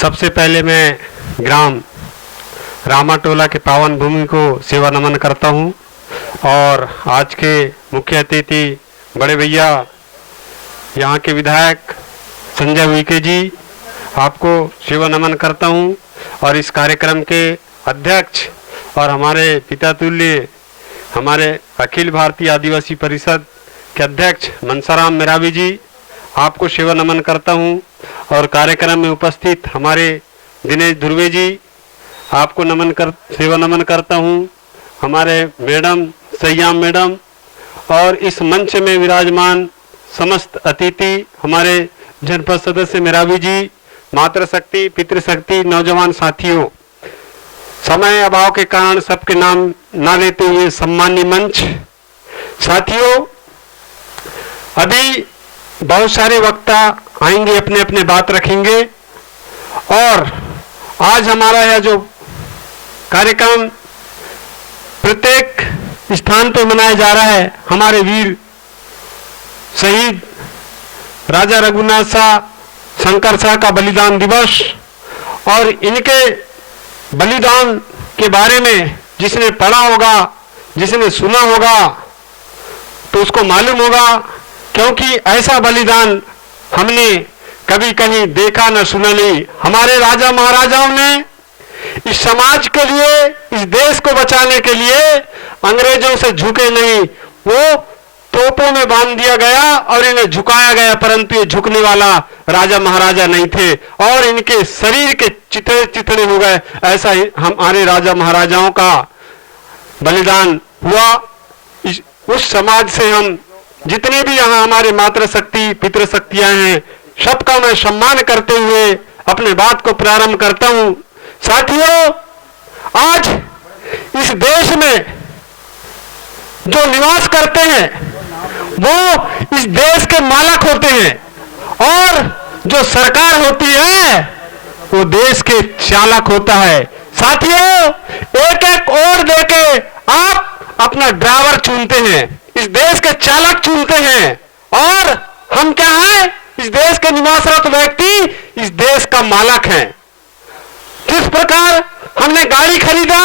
सबसे पहले मैं ग्राम रामाटोला के पावन भूमि को सेवा नमन करता हूं और आज के मुख्य अतिथि बड़े भैया यहां के विधायक संजय उइके जी, आपको सेवा नमन करता हूं और इस कार्यक्रम के अध्यक्ष और हमारे पिता तुल्य हमारे अखिल भारतीय आदिवासी परिषद के अध्यक्ष मनसाराम मेरावी जी, आपको सेवा नमन करता हूं और कार्यक्रम में उपस्थित हमारे दिनेश धुर्वे जी, आपको सेवा नमन करता हूं। हमारे मैडम सयाम मैडम और इस मंच में विराजमान समस्त अतिथि, हमारे जनपद सदस्य मेरावी जी, मातृशक्ति पितृशक्ति नौजवान साथियों, समय अभाव के कारण सबके नाम ना लेते हुए सम्मान्य मंच साथियों, अभी बहुत सारे वक्ता आएंगे, अपने अपने बात रखेंगे और आज हमारा यह जो कार्यक्रम प्रत्येक स्थान पर मनाया जा रहा है, हमारे वीर शहीद राजा रघुनाथ शाह शंकर शाह का बलिदान दिवस और इनके बलिदान के बारे में जिसने पढ़ा होगा, जिसने सुना होगा तो उसको मालूम होगा, क्योंकि ऐसा बलिदान हमने कभी कहीं देखा न सुना नहीं। हमारे राजा महाराजाओं ने इस समाज के लिए, इस देश को बचाने के लिए अंग्रेजों से झुके नहीं, वो तोपों में बांध दिया गया और इन्हें झुकाया गया, परंतु ये झुकने वाला राजा महाराजा नहीं थे और इनके शरीर के चितड़े चितड़े हो गए। ऐसा ही हमारे राजा महाराजाओं का बलिदान हुआ। उस समाज से हम जितने भी यहाँ हमारे मातृशक्ति पितृशक्तियां हैं, सबका मैं सम्मान करते हुए अपने बात को प्रारंभ करता हूं। साथियों, आज इस देश में जो निवास करते हैं वो इस देश के मालक होते हैं और जो सरकार होती है वो देश के चालक होता है। साथियों, एक एक और देके आप अपना ड्राइवर चुनते हैं, इस देश के चालक चुनते हैं और हम क्या हैं? इस देश के निवासरत व्यक्ति इस देश का मालक है। जिस प्रकार हमने गाड़ी खरीदा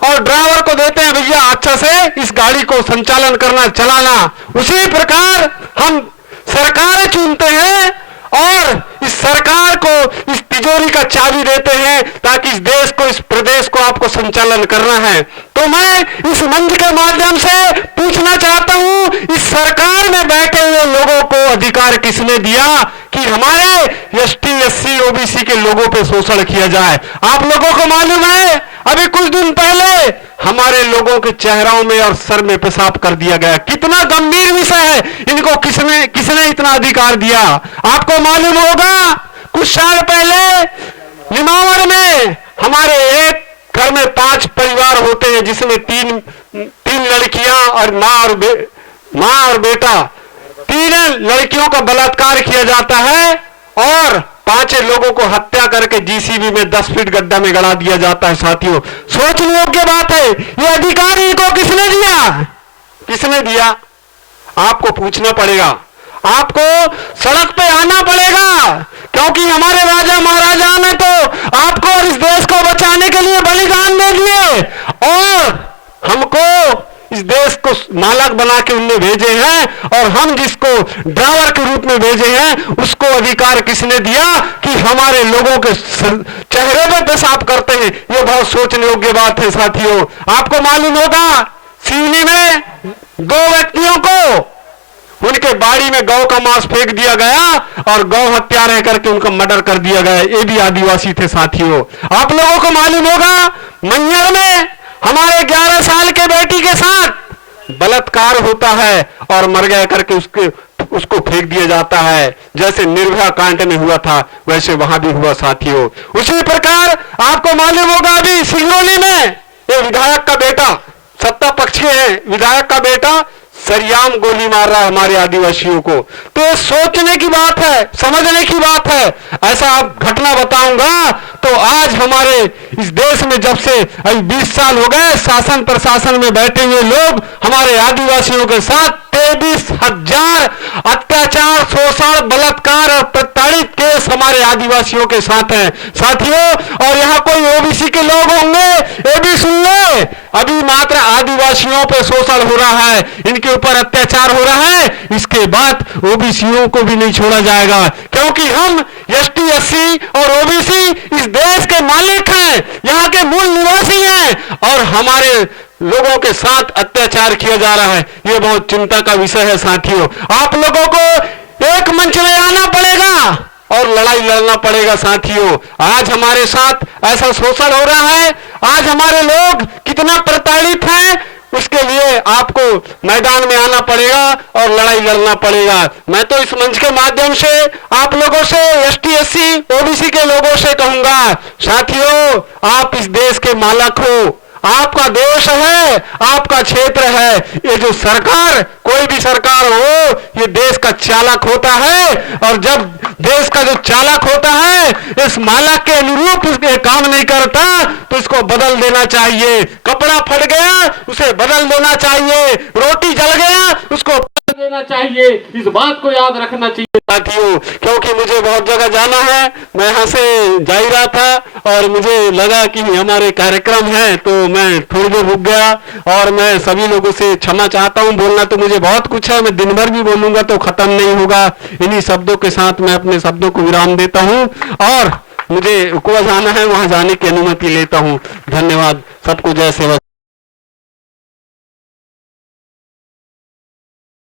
और ड्राइवर को देते हैं, भैया अच्छा से इस गाड़ी को संचालन करना चलाना, उसी प्रकार हम सरकारें चुनते हैं और इस सरकार को इस तिजोरी का चाबी देते हैं ताकि इस देश को, इस प्रदेश को आपको संचालन करना है। तो मैं इस मंच के माध्यम से पूछना चाहता हूं, इस सरकार में बैठे हुए लोगों को अधिकार किसने दिया कि हमारे एसटी एससी ओबीसी के लोगों पे शोषण किया जाए? आप लोगों को मालूम है, अभी कुछ दिन पहले हमारे लोगों के चेहरों में और सर में पेशाब कर दिया गया। कितना गंभीर विषय है, इनको किसने इतना अधिकार दिया? आपको मालूम होगा, कुछ साल पहले निमावर में हमारे एक घर में 5 परिवार होते हैं जिसमें तीन लड़कियां और माँ और बेटा, 3 लड़कियों का बलात्कार किया जाता है और 5 लोगों को हत्या करके जीसीबी में 10 फीट गड्ढा में गड़ा दिया जाता है। साथियों, सोचने योग्य बात है, ये अधिकार इनको किसने दिया? किसने दिया? आपको पूछना पड़ेगा, आपको सड़क पे आना पड़ेगा, क्योंकि हमारे राजा महाराजा ने तो आपको और इस देश को बचाने के लिए बलिदान दे दिए और हमको इस देश को मालक बना के उनने भेजे हैं और हम जिसको ड्राइवर के रूप में भेजे हैं उसको अधिकार किसने दिया कि हमारे लोगों के चेहरे पे पेशाब करते हैं? ये बहुत सोचने योग्य बात है। साथियों, आपको मालूम होगा, सिवनी में 2 व्यक्तियों को उनके बाड़ी में गौ का मांस फेंक दिया गया और गौ हत्या रह करके उनका मर्डर कर दिया गया। ये भी आदिवासी थे। साथियों, आप लोगों को मालूम होगा, मैहर में हमारे 11 साल के बेटी के साथ बलात्कार होता है और मर गया करके उसको फेंक दिया जाता है। जैसे निर्भया कांड में हुआ था वैसे वहां भी हुआ। साथियों, उसी प्रकार आपको मालूम होगा, अभी सिंगरौली में ये विधायक का बेटा, सत्ता पक्ष के हैं, विधायक का बेटा सरियाम गोली मार रहा है हमारे आदिवासियों को। तो ये सोचने की बात है, समझने की बात है। ऐसा आप घटना बताऊंगा तो आज हमारे इस देश में जब से अभी 20 साल हो गए शासन प्रशासन में बैठे हुए लोग हमारे आदिवासियों के साथ 23,000 अत्याचार, शोषण, बलात्कार और प्रताड़ित केस हमारे आदिवासियों के साथ हैं साथियों। और यहाँ कोई ओबीसी के लोग होंगे, ये भी सुन ले, अभी मात्र आदिवासियों पे शोषण हो रहा है, इनके ऊपर अत्याचार हो रहा है, इसके बाद ओबीसीओं को भी नहीं छोड़ा जाएगा, क्योंकि हम एसटी, एससी और ओबीसी इस देश के मालिक हैं, यहाँ के मूल निवासी हैं, और हमारे लोगों के साथ अत्याचार किया जा रहा है। ये बहुत चिंता का विषय है साथियों। आप लोगों को एक मंच में आना पड़ेगा और लड़ाई लड़ना पड़ेगा साथियों। आज हमारे साथ ऐसा शोषण हो रहा है, आज हमारे लोग कितना प्रताड़ित हैं, उसके लिए आपको मैदान में आना पड़ेगा और लड़ाई लड़ना पड़ेगा। मैं तो इस मंच के माध्यम से आप लोगों से, एसटी, एससी, ओबीसी के लोगों से कहूंगा, साथियों आप इस देश के मालिक हो, आपका देश है, आपका क्षेत्र है। ये जो सरकार, कोई भी सरकार हो, ये देश का चालक होता है, और जब देश का जो चालक होता है इस मालक के अनुरूप उसके काम नहीं करता तो इसको बदल देना चाहिए। कपड़ा फट गया उसे बदल देना चाहिए, रोटी जल गया उसको बदल देना चाहिए। इस बात को याद रखना चाहिए साथियों, क्योंकि मुझे बहुत जगह जाना है। मैं यहाँ से जा ही रहा था और मुझे लगा कि हमारे कार्यक्रम है, तो मैं थोड़ी देर रुक गया, और मैं सभी लोगों से क्षमा चाहता हूँ। बोलना तो मुझे बहुत कुछ है, मैं दिन भर भी बोलूंगा तो खत्म नहीं होगा। इन्हीं शब्दों के साथ मैं अपने शब्दों को विराम देता हूँ, और मुझे कुआ जाना है, वहां जाने की अनुमति लेता हूँ। धन्यवाद, सबको जय सेवा।